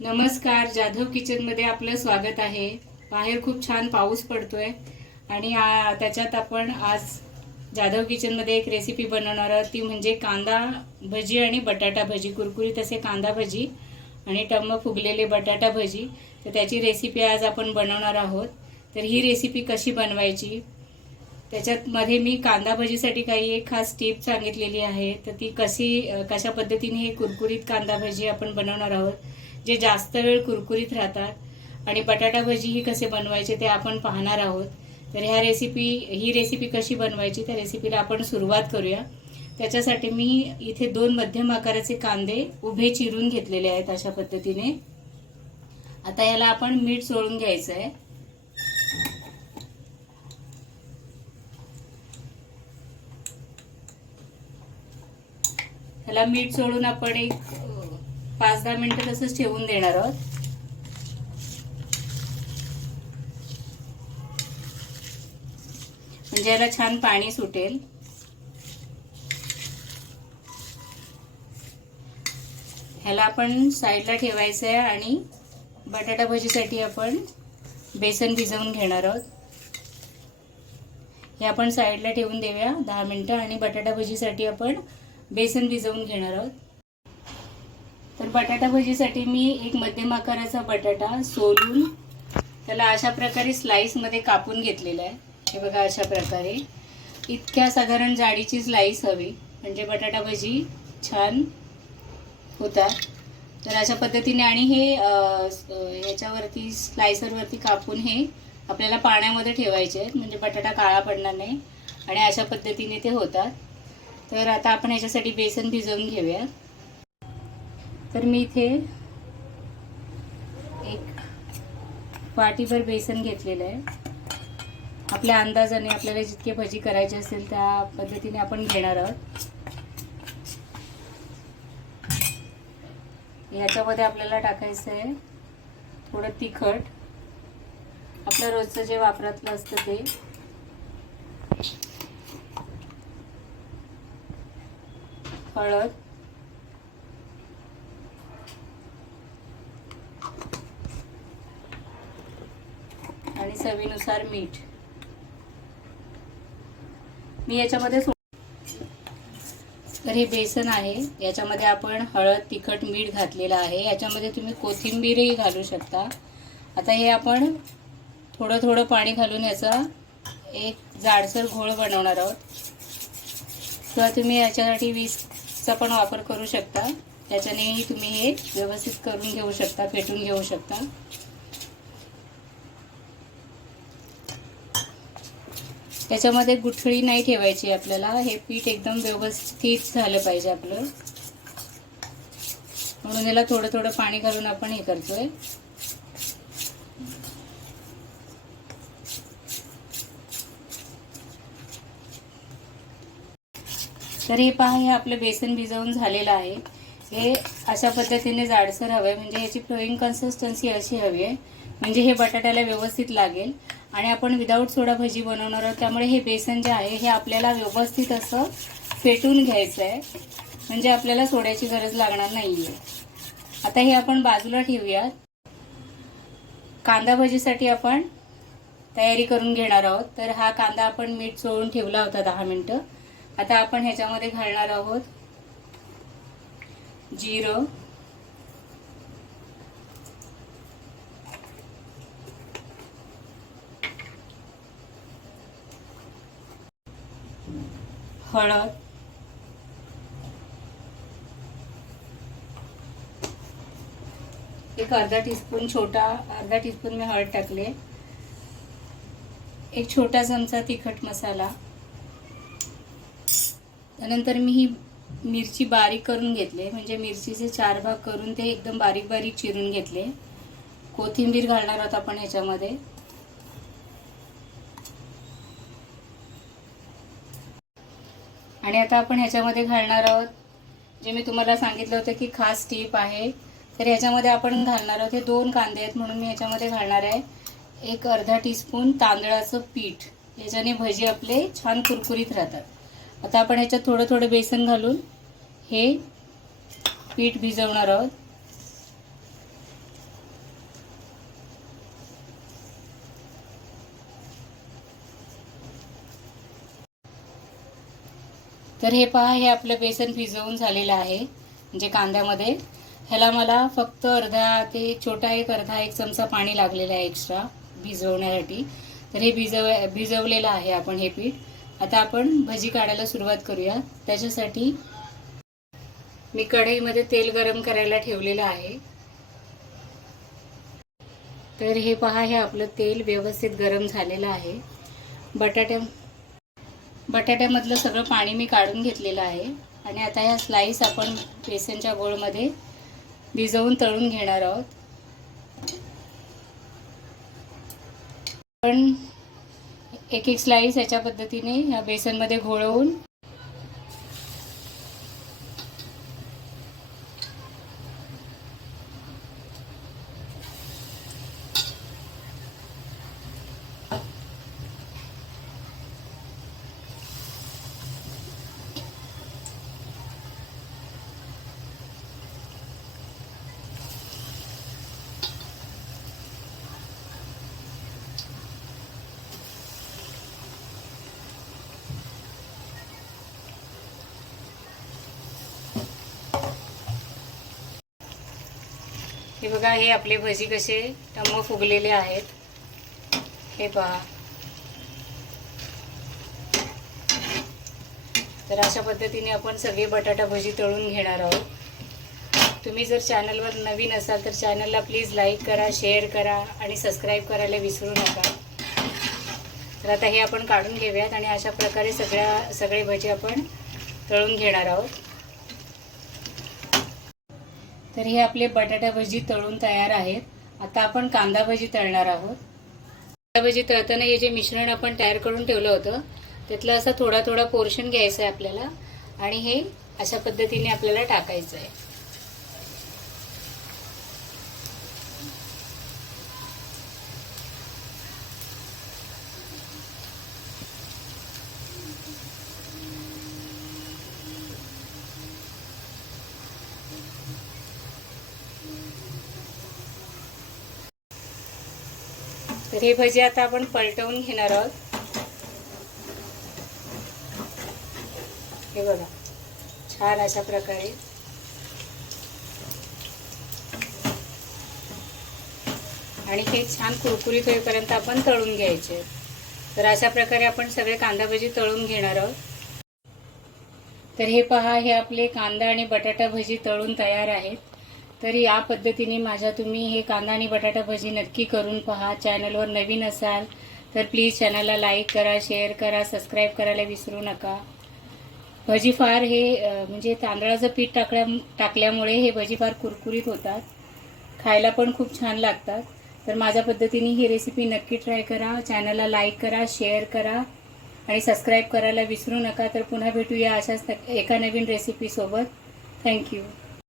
नमस्कार, जाधव किचनमध्ये आपलं स्वागत आहे। बाहेर खूप छान पाऊस पडतोय आणि त्याच्यात आपण आज जाधव किचनमध्ये एक रेसिपी बनवणार आहोत। ती म्हणजे कांदा भजी आणि बटाटा भजी, कुरकुरीत असे कांदा भजी आणि टम्म फुगलेले बटाटा भजी। तर त्याची रेसिपी आज आपण बनवणार आहोत। तर ही रेसिपी कशी बनवायची, त्याच्यात मध्ये मी कांदा भजीसाठी काही एक खास टिप सांगितलेली आहे। तर ती कशा पद्धतीने हे कुरकुरीत कांदा भजी आपण बनवणार आहोत, जे जास्त वेळ कुरकुरीत राहतात। आणि बटाटा भजी ही कसे बनवायचे ते आपण पाहणार आहोत। तर ही रेसिपी कशी बनवायची त्या रेसिपीला आपण सुरुवात करूया। त्याच्यासाठी मी इथे 2 मध्यम आकाराचे कांदे उभे चिरून घेतलेले आहेत अशा पद्धतीने। आता याला आपण मीठ चोळून घ्यायचं आहे। याला मीठ चोळून आपण एक 5-10 मिनिटं तसंच ठेवून देणार आहोत। म्हणजे याला छान पाणी सुटेल। ह्याला आपण साईडला ठेवायचं आहे आणि बटाटा भजीसाठी आपण बेसन भिजवून घेणार आहोत। हे आपण साईडला ठेवून देऊया 10 मिनिटं आणि बटाटा भजीसाठी आपण बेसन भिजवून घेणार आहोत। तर बटाटा भजीसाठी मी एक मध्यम आकाराचा बटाटा सोलून त्याला अशा प्रकारे स्लाइस मध्ये कापून घेतलेला आहे। हे बघा, अशा प्रकारे इतक्या साधारण जाडीची स्लाइस हवी, म्हणजे बटाटा भजी छान होतात। तर अशा पद्धतीने आणि हे याच्यावरती स्लाइसरवरती कापून हे आपल्याला पाण्यामध्ये ठेवायचे आहेत, म्हणजे बटाटा काळा पडणार नाही आणि अशा पद्धतीने ते होतात। तर आता आपण ह्याच्यासाठी बेसन भिजवून घेऊया। तर मी इथे एक वाटीभर बेसन घेतलेलं आहे। आपल्या अंदाजाने आपल्याला जितके भजी करायचे असेल त्या पद्धतीने आपण घेणार आहोत। याच्यामध्ये आपल्याला टाकायचं आहे थोडं तिखट, आपलं रोजचं जे वापरातलं असतं ते, हळद, आणि चवीनुसार मीठ। मी याच्यामध्ये तर हे बेसन आहे, याच्यामध्ये आपण हळद, तिखट, मीठ घातलेलं आहे। याच्यामध्ये तुम्ही कोथिंबीरही घालू शकता। आता हे आपण थोडं थोडं पाणी घालून याचा एक जाडसर घोळ बनवणार आहोत। किंवा तुम्ही याच्यासाठी विस्कचा पण वापर करू शकता, त्याच्यानेही तुम्ही हे व्यवस्थित करून घेऊ शकता, फेटून घेऊ शकता। त्याच्यामध्ये गुठळी नाही ठेवायची आपल्याला, हे पीठ एकदम व्यवस्थित झालं पाहिजे आपलं, म्हणून याला थोडं थोडं पाणी घालून आपण हे करतोय। तर हे पहा, हे आपलं बेसन भिजवून झालेलं आहे। हे अशा पद्धतीने जाडसर हवंय, म्हणजे याची फ्लोइंग कन्सिस्टन्सी अशी हवी आहे, म्हणजे हे बटाट्याला व्यवस्थित लागेल। आणि आपण विदाऊट सोडा भजी बनवणार आहोत, त्यामुळे हे बेसन जे आहे हे आपल्याला व्यवस्थित असं फेटून घ्यायचं आहे, म्हणजे आपल्याला सोड्याची गरज लागणार नाहीये। आता हे आपण बाजूला ठेवूयात। कांदा भजीसाठी आपण तयारी करून घेणार आहोत। तर हा कांदा आपण मीठ चोळून ठेवला होता 10 मिनिटं। आता आपण ह्याच्यामध्ये घालणार आहोत जिरं, हळद, एक अर्धा टीस्पून मी हळद टाकले, एक छोटा चमचा तिखट मसाला। त्यानंतर मी ही मिरची बारीक करून घेतले, म्हणजे मिरचीचे 4 भाग करून ते एकदम बारीक बारीक चिरून घेतले। कोथिंबीर घालणार आहोत आपण ह्याच्यामध्ये। आणि आता आपण ह्याच्यामध्ये घालणार आहोत, जे मी तुम्हाला सांगितलं होतं की खास टीप आहे। तर ह्याच्यामध्ये आपण घालणार आहोत, हे 2 कांदे आहेत म्हणून मी ह्याच्यामध्ये घालणार आहे एक अर्धा टीस्पून तांदळाचं पीठ। याच्याने भजी आपले छान कुरकुरीत राहतात। आता आपण ह्याच्यात थोडं थोडं बेसन घालून हे पीठ भिजवणार आहोत। तर हे पहा, हे आपलं बेसन भिजवून झालेलं आहे म्हणजे कांद्यामध्ये. ह्याला मला फक्त अर्धा ते छोटा अर्धा एक चमचा पाणी लागलेलं आहे एक्स्ट्रा भिजवण्यासाठी. तर हे भिजवलेलं आहे आपण हे पीठ. आता आपण भजी काढायला सुरुवात करूया. त्याच्यासाठी मी कढईमध्ये तेल गरम करायला ठेवलेलं आहे. तर हे पहा, हे आपलं तेल व्यवस्थित गरम झालेलं आहे. बटाट्यामधलं सगळं पाणी मी काढून घेतलेलं आहे आणि आता ह्या स्लाईस आपण बेसनच्या गोळमध्ये भिजवून तळून घेणार आहोत. पण एक स्लाईस याच्या पद्धतीने ह्या बेसनमध्ये घोळवून हे बघा, हे आपले भजी कसे टम्म फुगलेले आहेत. हे पहा. तर अशा पद्धतीने आपण सगळे बटाटा भजी तळून घेणार आहोत. तुम्ही जर चॅनलवर नवीन असाल तर चॅनलला प्लीज लाईक करा, शेअर करा आणि सबस्क्राईब करायला विसरू नका. तर आता हे आपण काढून घेऊयात आणि अशा प्रकारे सगळे भजी आपण तळून घेणार आहोत. तर हे आपले बटाटा भजी तळून तयार आहेत. आता आपण कांदा भजी तळणार आहोत. कांदा भजी तळताना हे जे मिश्रण आपण तयार करून ठेवलं होतं त्यातला असा थोडा थोडा पोर्शन घ्यायचा आहे आपल्याला आणि हे अशा पद्धतीने आपल्याला टाकायचं आहे. तर हे भजी आता आपण पलटवून घेणार आहोत. हे बघा, छान अशा प्रकारे. आणि हे छान कुरकुरीत होईपर्यंत आपण तळून घ्यायचे. तर अशा प्रकारे आपण सगळे कांदा भजी तळून घेणार आहोत. तर हे पहा, हे आपले कांदा आणि बटाटा भजी तळून तयार आहेत. तर या पद्धतीने तुम्ही हे कांदा आणि बटाटा भजी नक्की करून पहा. चॅनलवर नवीन असाल तर प्लीज चॅनलला लाईक करा, शेअर करा, सबस्क्राईब करायला विसरू नका. भजी फार म्हणजे तांदळाचं पीठ टाकल्यामुळे हे भजी फार कुरकुरीत होतात, खायला पण खूप छान लागतात. तर माझ्या पद्धतीने ही रेसिपी नक्की ट्राय करा. चॅनलला लाईक करा, शेअर करा आणि सबस्क्राईब करायला विसरू नका. तर पुन्हा भेटूया अशाच एका नवीन रेसिपीसोबत. थँक्यू.